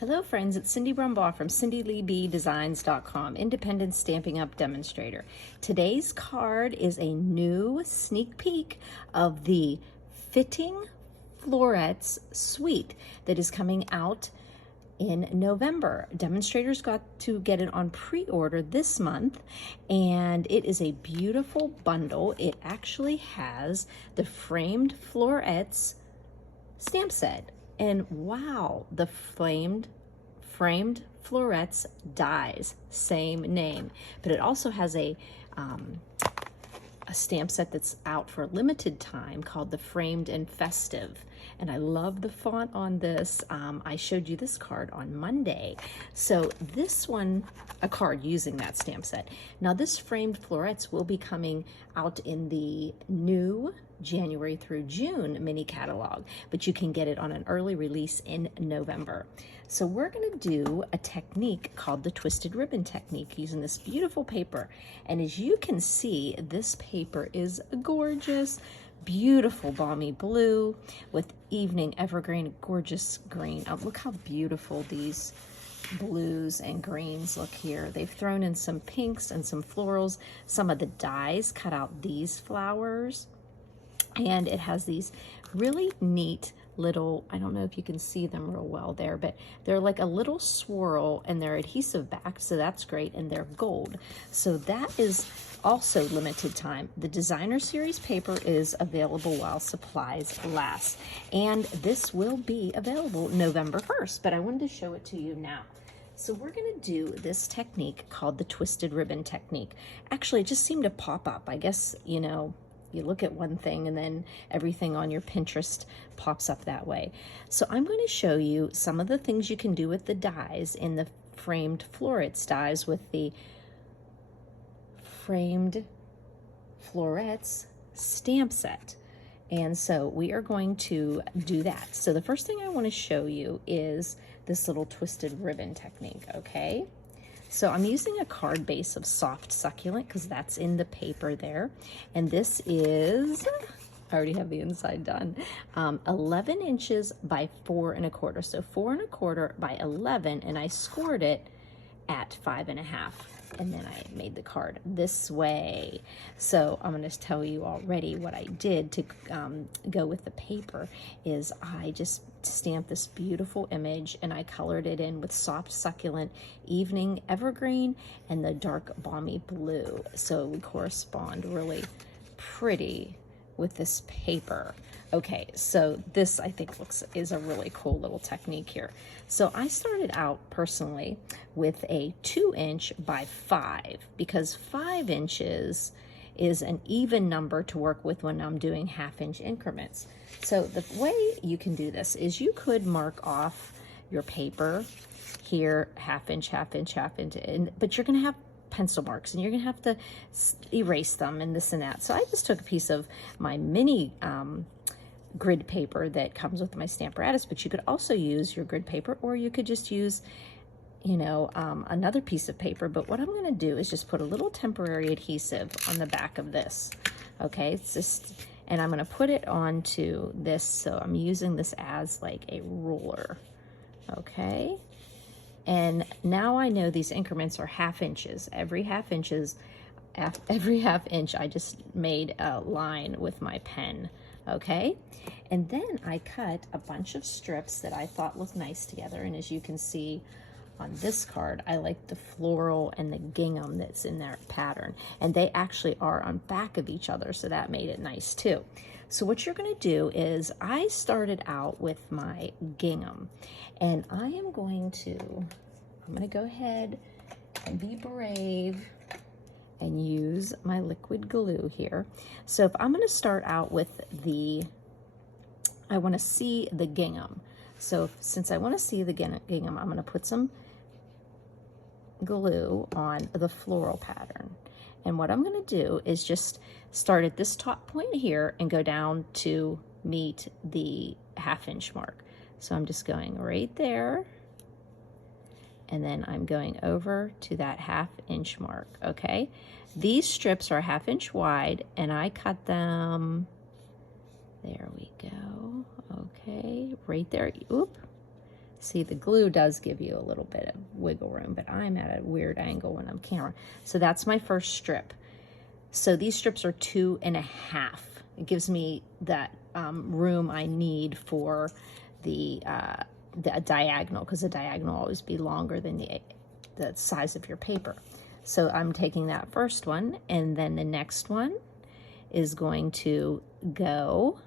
Hello friends, it's Cindy Brumbaugh from CindyLeeBDesigns.com, independent Stampin' Up! Demonstrator. Today's card is a new sneak peek of the Fitting Florets suite that is coming out in November. Demonstrators got to get it on pre-order this month, and it is a beautiful bundle. It actually has the framed florets stamp set. And wow, the framed florets dies, same name, but it also has a stamp set that's out for a limited time called the Framed and Festive. And I love the font on this. I showed you this card on Monday. So this one, a card using that stamp set. Now this Framed Florets will be coming out in the new January through June mini catalog, but you can get it on an early release in November. So we're going to do a technique called the twisted ribbon technique using this beautiful paper. And as you can see, this paper is gorgeous, beautiful balmy blue with evening evergreen, gorgeous green. Oh, look how beautiful these blues and greens look here. They've thrown in some pinks and some florals. Some of the dies cut out these flowers. And it has these really neat little, I don't know if you can see them real well there, but they're like a little swirl and they're adhesive back, so that's great, and they're gold. So that is also limited time. The designer series paper is available while supplies last, and this will be available November 1st, but I wanted to show it to you now. So we're gonna do this technique called the twisted ribbon technique. Actually, it just seemed to pop up. I guess, you know, you look at one thing and then everything on your Pinterest pops up that way. So I'm going to show you some of the things you can do with the dies in the framed florets dies with the framed florets stamp set. And so we are going to do that. So the first thing I want to show you is this little twisted ribbon technique, okay? So I'm using a card base of soft succulent because that's in the paper there. And this is, I already have the inside done, 11 inches by 4 1/4. So 4 1/4 by 11, and I scored it at 5 1/2. And then I made the card this way. So I'm going to tell you already what I did to go with the paper is I just stamped this beautiful image and I colored it in with soft succulent evening evergreen and the dark balmy blue. So we correspond really pretty with this paper. Okay, so this I think is a really cool little technique here. So I started out personally with a 2-inch by 5 because 5 inches is an even number to work with when I'm doing 1/2-inch increments. So the way you can do this is you could mark off your paper here 1/2 inch, 1/2 inch, 1/2 inch, but you're gonna have pencil marks and you're gonna have to erase them and this and that. So I just took a piece of my mini grid paper that comes with my Stamparatus, but you could also use your grid paper, or you could just use, you know, another piece of paper. But what I'm going to do is just put a little temporary adhesive on the back of this. Okay, it's just, and I'm going to put it onto this. So I'm using this as like a ruler. Okay, and now I know these increments are 1/2 inches. Every 1/2 inch, I just made a line with my pen. Okay, and then I cut a bunch of strips that I thought looked nice together, and as you can see on this card, I like the floral and the gingham that's in their pattern, and they actually are on back of each other, so that made it nice too. So what you're going to do is I started out with my gingham, and I'm going to go ahead and be brave and use my liquid glue here. So if I'm going to start out with I want to see the gingham. So since I want to see the gingham, I'm going to put some glue on the floral pattern. And what I'm going to do is just start at this top point here and go down to meet the 1/2 inch mark. So I'm just going right there, and then I'm going over to that 1/2 inch mark, okay? These strips are 1/2 inch wide, and I cut them, there we go, okay, right there, oop, See, the glue does give you a little bit of wiggle room, but I'm at a weird angle when I'm camera. So that's my first strip. So these strips are 2.5. It gives me that room I need for the diagonal, because the diagonal will always be longer than the size of your paper. So I'm taking that first one, and then the next one is going to go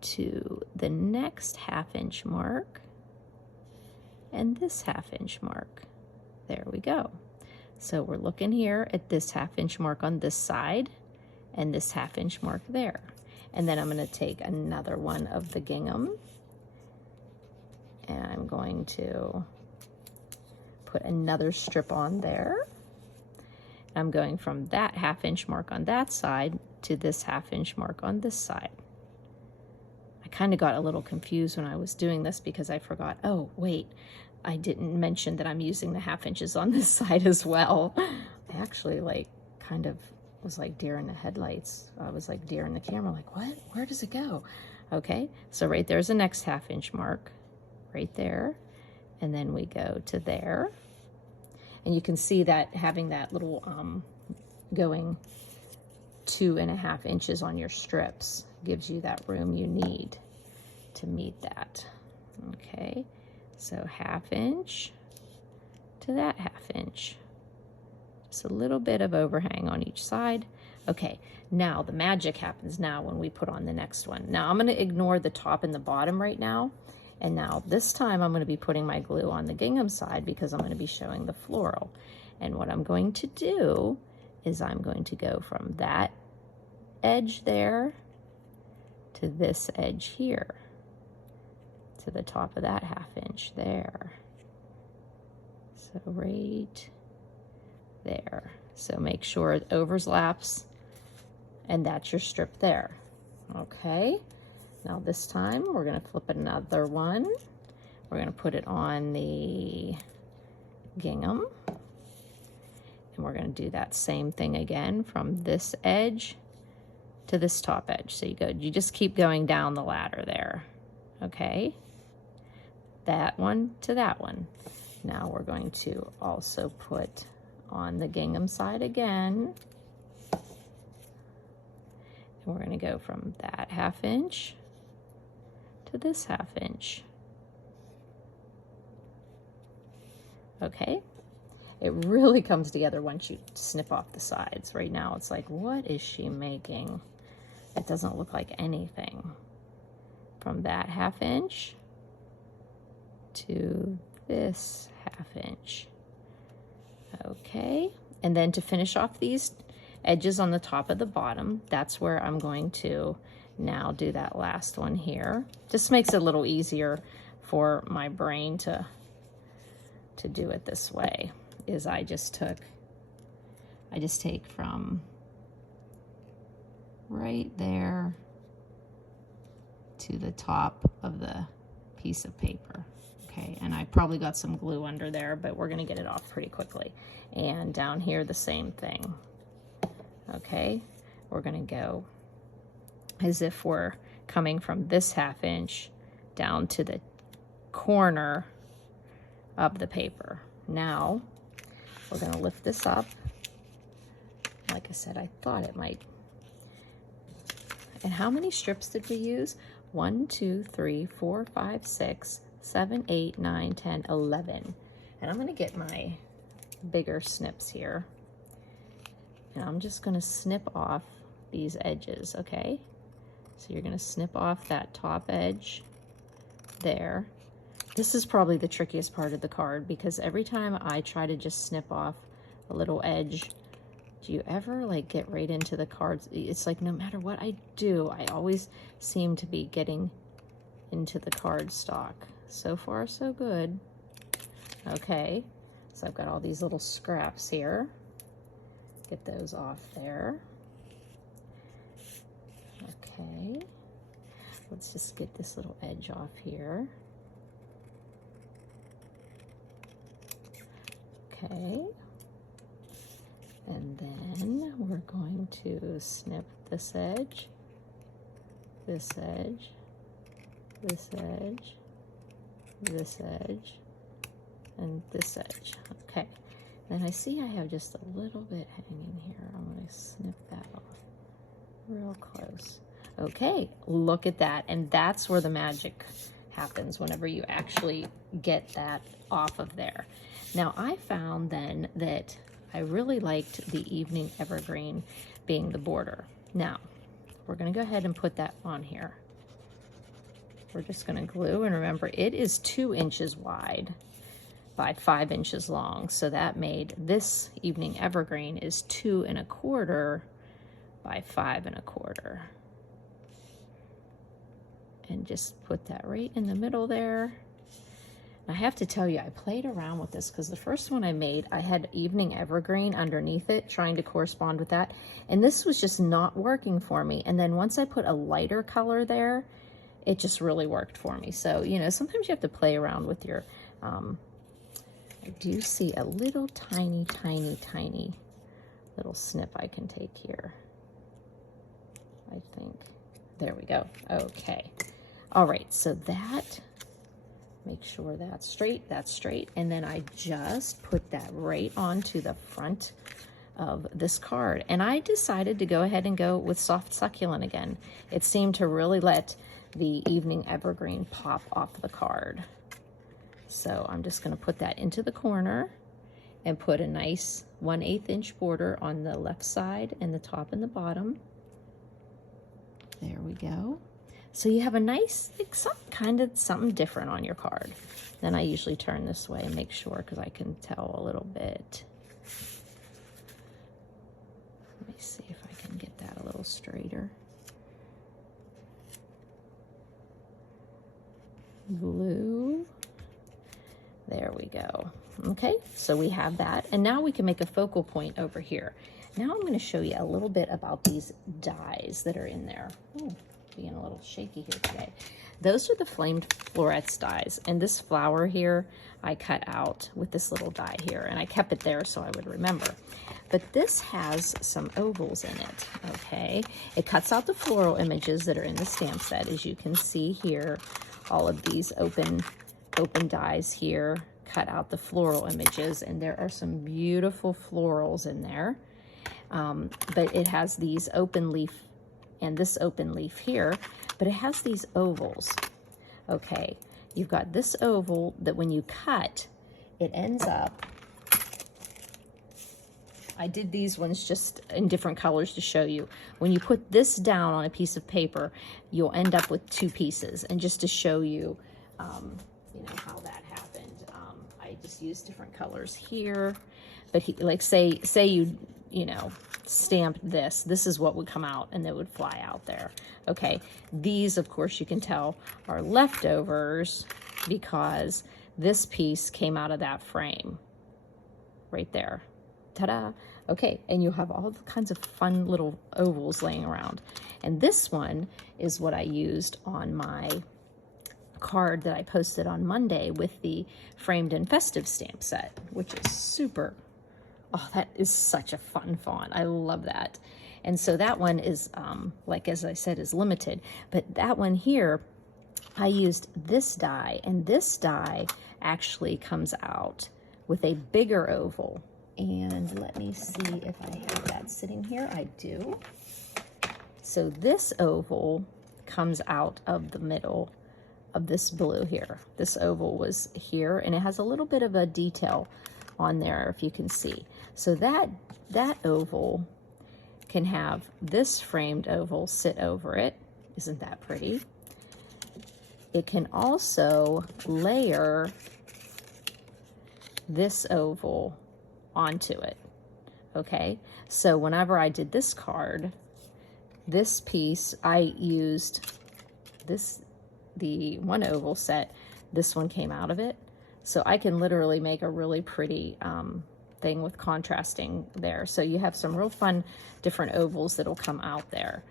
to the next 1/2 inch mark and this 1/2 inch mark. There we go. So we're looking here at this 1/2 inch mark on this side and this 1/2 inch mark there. And then I'm going to take another one of the gingham, and I'm going to put another strip on there. I'm going from that 1/2 inch mark on that side to this 1/2 inch mark on this side. I kind of got a little confused when I was doing this because I forgot, oh wait, I didn't mention that I'm using the 1/2 inches on this side as well. I actually like kind of was like deer in the headlights. I was like deer in the camera, like what? Where does it go? Okay, so right there's the next 1/2 inch mark, right there. And then we go to there. And you can see that having that little going 2.5 inches on your strips gives you that room you need to meet that. Okay, so 1/2 inch to that 1/2 inch. Just a little bit of overhang on each side. Okay, now the magic happens now when we put on the next one. Now I'm going to ignore the top and the bottom right now. And now this time I'm going to be putting my glue on the gingham side because I'm going to be showing the floral. And what I'm going to do is I'm going to go from that edge there to this edge here, to the top of that 1/2 inch there. So right there. So make sure it overlaps, and that's your strip there. Okay. Now this time we're going to flip another one. We're going to put it on the gingham. And we're going to do that same thing again from this edge to this top edge. So you just keep going down the ladder there. Okay? That one to that one. Now we're going to also put on the gingham side again. And we're going to go from that 1/2 inch to this 1/2 inch. Okay, it really comes together once you snip off the sides. Right now it's like, what is she making? It doesn't look like anything. From that 1/2 inch to this 1/2 inch. Okay, and then to finish off these edges on the top of the bottom, that's where I'm going to now do that last one here. Just makes it a little easier for my brain to do it this way. Is I just take from right there to the top of the piece of paper. Okay, and I probably got some glue under there, but we're gonna get it off pretty quickly. And down here, the same thing. Okay, we're gonna go as if we're coming from this 1/2 inch down to the corner of the paper. Now, we're gonna lift this up. Like I said, I thought it might. And how many strips did we use? 1, 2, 3, 4, 5, 6, 7, 8, 9, 10, 11. And I'm gonna get my bigger snips here. And I'm just gonna snip off these edges, okay? So you're gonna snip off that top edge there. This is probably the trickiest part of the card because every time I try to just snip off a little edge, do you ever like get right into the cards? It's like no matter what I do, I always seem to be getting into the card stock. So far, so good. Okay, so I've got all these little scraps here. Get those off there. Okay, let's just get this little edge off here. Okay, and then we're going to snip this edge this edge, this edge, this edge, and this edge. Okay, then I see I have just a little bit hanging here. I'm going to snip that off real close. Okay, look at that. And that's where the magic happens, whenever you actually get that off of there. Now, I found then that I really liked the evening evergreen being the border. Now, we're going to go ahead and put that on here. We're just going to glue, and remember, it is 2 inches wide by 5 inches long. So that made this evening evergreen is 2 1/4 by 5 1/4. And just put that right in the middle there. I have to tell you, I played around with this because the first one I made, I had evening evergreen underneath it, trying to correspond with that. And this was just not working for me. And then once I put a lighter color there, it just really worked for me. So, you know, sometimes you have to play around with your, I do see a little tiny little snip I can take here. I think, there we go. Okay. All right, so that, make sure that's straight, and then I just put that right onto the front of this card. And I decided to go ahead and go with soft succulent again. It seemed to really let the evening evergreen pop off the card. So I'm just gonna put that into the corner and put a nice 1/8 inch border on the left side and the top and the bottom. There we go. So you have a nice, something different on your card. Then I usually turn this way and make sure, because I can tell a little bit. Let me see if I can get that a little straighter. Glue. There we go. Okay, so we have that. And now we can make a focal point over here. Now I'm going to show you a little bit about these dies that are in there. Ooh, being a little shaky here today. Those are the flamed florets dies. And this flower here, I cut out with this little die here. And I kept it there so I would remember. But this has some ovals in it, okay? It cuts out the floral images that are in the stamp set. As you can see here, all of these open dies here cut out the floral images. And there are some beautiful florals in there. But it has these open leaf and this open leaf here, but it has these ovals. Okay, you've got this oval that when you cut, it ends up, I did these ones just in different colors to show you. When you put this down on a piece of paper, you'll end up with 2 pieces. And just to show you, you know, how that happened, I just used different colors here. But like say you know, stamped this is what would come out, and it would fly out there. Okay, these, of course, you can tell are leftovers because this piece came out of that frame right there. Ta-da! Okay, and you have all kinds of fun little ovals laying around. And this one is what I used on my card that I posted on Monday with the framed and festive stamp set, which is super. Oh, that is such a fun font. I love that. And so that one is, like as I said, is limited. But that one here, I used this die, and this die actually comes out with a bigger oval. And let me see if I have that sitting here. I do. So this oval comes out of the middle of this blue here. This oval was here, and it has a little bit of a detail on there, if you can see. So that oval can have this framed oval sit over it. Isn't that pretty? It can also layer this oval onto it. Okay, so whenever I did this card, this piece, I used the one oval set, this one came out of it. So I can literally make a really pretty thing with contrasting there. So you have some real fun different ovals that'll come out there.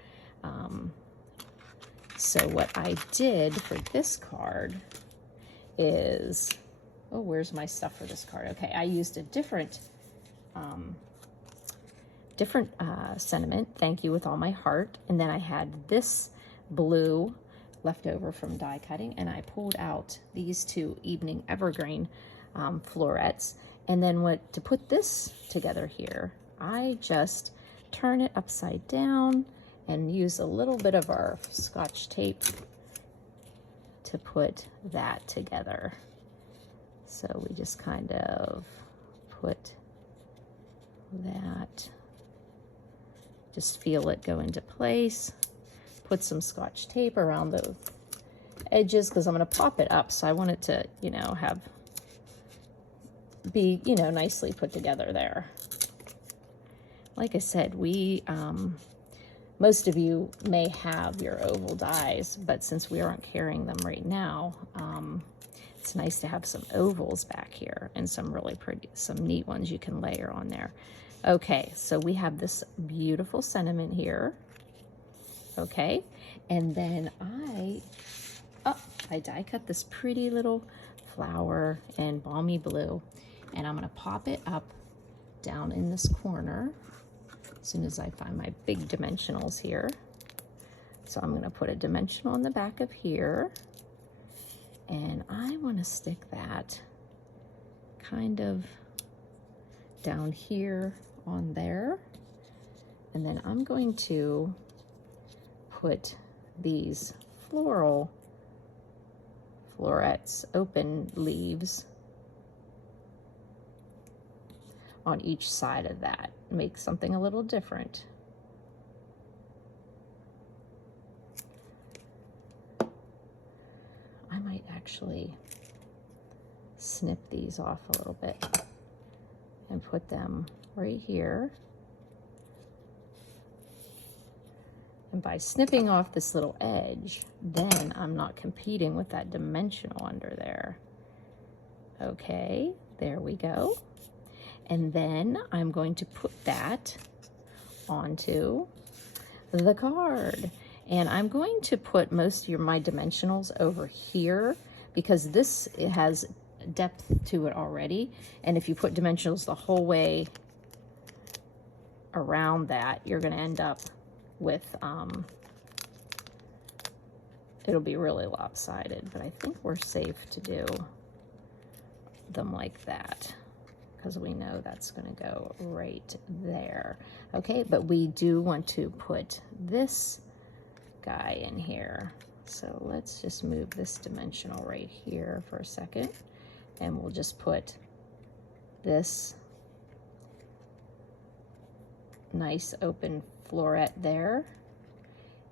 So what I did for this card is, oh, where's my stuff for this card? Okay, I used a different sentiment, thank you with all my heart, and then I had this blue left over from die cutting, and I pulled out these two evening evergreen florets. And then to put this together here, I just turn it upside down and use a little bit of our Scotch tape to put that together. So we just kind of put that, just feel it go into place. Put some Scotch tape around the edges because I'm going to pop it up, so I want it to, you know, be nicely put together there. Like I said, most of you may have your oval dies, but since we aren't carrying them right now, it's nice to have some ovals back here and some really pretty, some neat ones you can layer on there. Okay, so we have this beautiful sentiment here. Okay, and then I die cut this pretty little flower in balmy blue, and I'm gonna pop it up down in this corner as soon as I find my big dimensionals here. So I'm gonna put a dimensional in the back of here, and I wanna stick that kind of down here on there, and then I'm going to put these florets, open leaves on each side of that. Make something a little different. I might actually snip these off a little bit and put them right here. And by snipping off this little edge, then I'm not competing with that dimensional under there. Okay, there we go. And then I'm going to put that onto the card. And I'm going to put most of my dimensionals over here because it has depth to it already. And if you put dimensionals the whole way around that, you're going to end up with, it'll be really lopsided, but I think we're safe to do them like that because we know that's going to go right there. Okay, but we do want to put this guy in here. So let's just move this dimensional right here for a second, and we'll just put this nice open floret there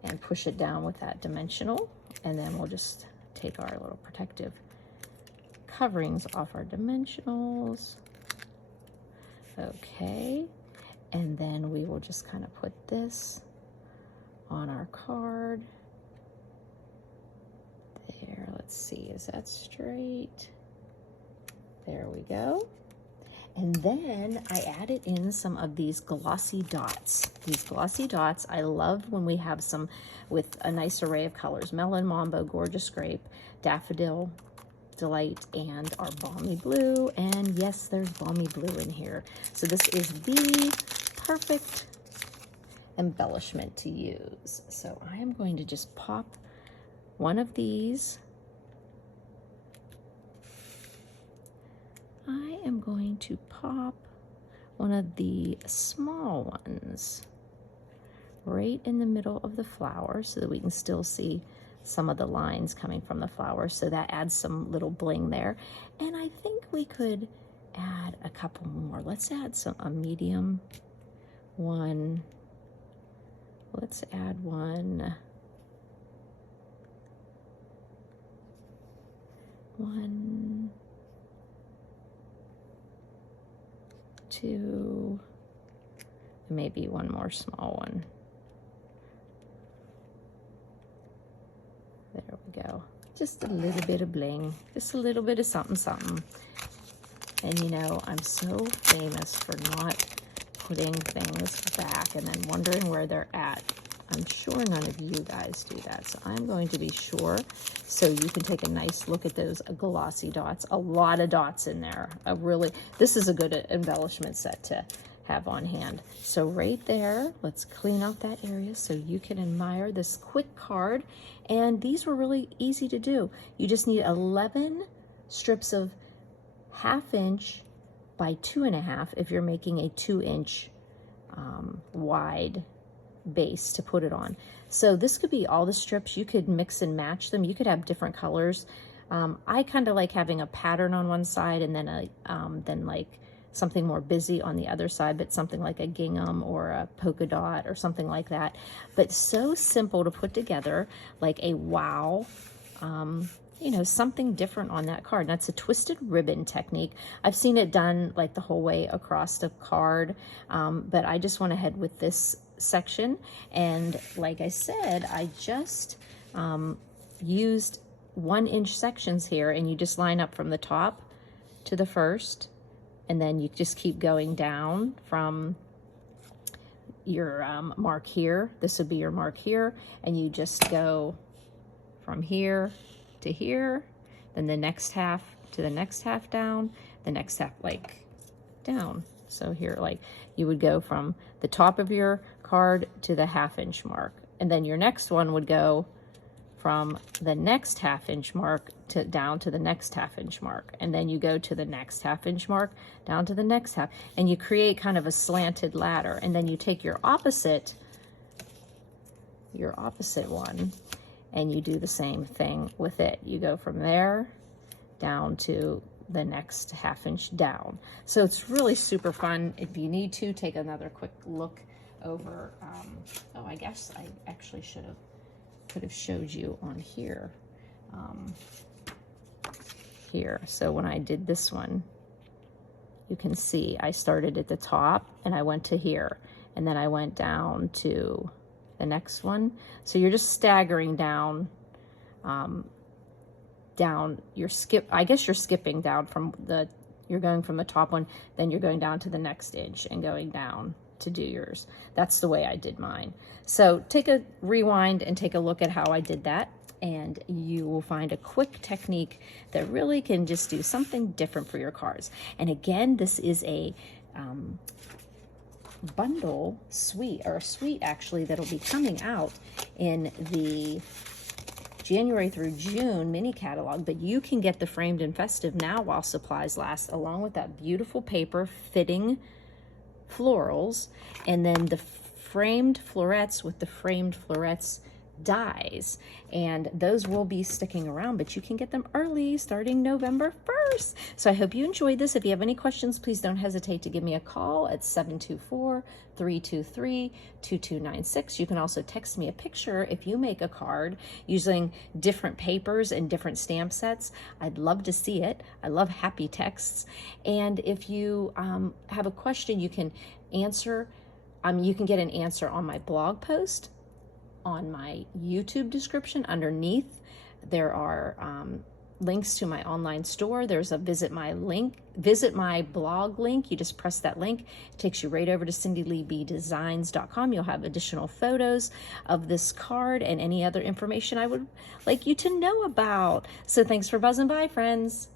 and push it down with that dimensional, and then we'll just take our little protective coverings off our dimensionals. Okay, and then we will just kind of put this on our card there. Let's see, is that straight? There we go. And then I added in some of these glossy dots. These glossy dots, I love when we have some with a nice array of colors. Melon Mambo, Gorgeous Grape, Daffodil Delight, and our Balmy Blue. And yes, there's Balmy Blue in here. So this is the perfect embellishment to use. So I am going to just pop one of these. I am going to pop one of the small ones right in the middle of the flower so that we can still see some of the lines coming from the flower. So that adds some little bling there. And I think we could add a couple more. Let's add a medium one. Let's add one. Two, maybe one more small one. There we go. Just a little bit of bling, just a little bit of something, something. And you know, I'm so famous for not putting things back and then wondering where they're at. I'm sure none of you guys do that, so I'm going to be sure so you can take a nice look at those glossy dots. A lot of dots in there. This is a good embellishment set have on hand. So right there, let's clean out that area so you can admire this quick card. And these were really easy to do. You just need 11 strips of 1/2 inch by 2.5 if you're making a 2-inch wide base to put it on. So this could be all the strips. You could mix and match them. You could have different colors. I kind of like having a pattern on one side and then like something more busy on the other side, but something like a gingham or a polka dot or something like that. But so simple to put together, like a wow, you know, something different on that card. That's a twisted ribbon technique. I've seen it done like the whole way across the card, but I just went ahead with this section. And like I said, I just used 1-inch sections here, and you just line up from the top to the first, and then you just keep going down from your mark here. This would be your mark here, and you just go from here to here, then the next half to the next half down, the next half like down. So here, like you would go from the top of your card to the 1/2 inch mark, and then your next one would go from the next 1/2 inch mark to down to the next 1/2 inch mark, and then you go to the next 1/2 inch mark down to the next half, and you create kind of a slanted ladder. And then you take your opposite one, and you do the same thing with it. You go from there down to the next 1/2 inch down. So it's really super fun. If you need to, take another quick look over. Oh, I guess I actually could have showed you on here. Here. So when I did this one, you can see I started at the top and I went to here, and then I went down to the next one. So you're just staggering down, I guess you're skipping down you're going from the top one, then you're going down to the next inch and going down to do yours. That's the way I did mine. So take a rewind and take a look at how I did that, and you will find a quick technique that really can just do something different for your cards. And again, this is a bundle suite, or a suite actually, that'll be coming out in the January through June mini catalog, but you can get the framed and festive now while supplies last, along with that beautiful paper fitting florals, and then the framed florets with the framed florets dies, and those will be sticking around, but you can get them early starting November 1st. So I hope you enjoyed this. If you have any questions, please don't hesitate to give me a call at 724-323-2296. You can also text me a picture if you make a card using different papers and different stamp sets. I'd love to see it. I love happy texts. And if you have a question, you can answer. You can get an answer on my blog post, on my YouTube description. Underneath there are links to my online store. There's a visit my blog link. You just press that link, it takes you right over to cindyleeBdesigns.com. You'll have additional photos of this card and any other information I would like you to know about. So thanks for buzzing by, friends.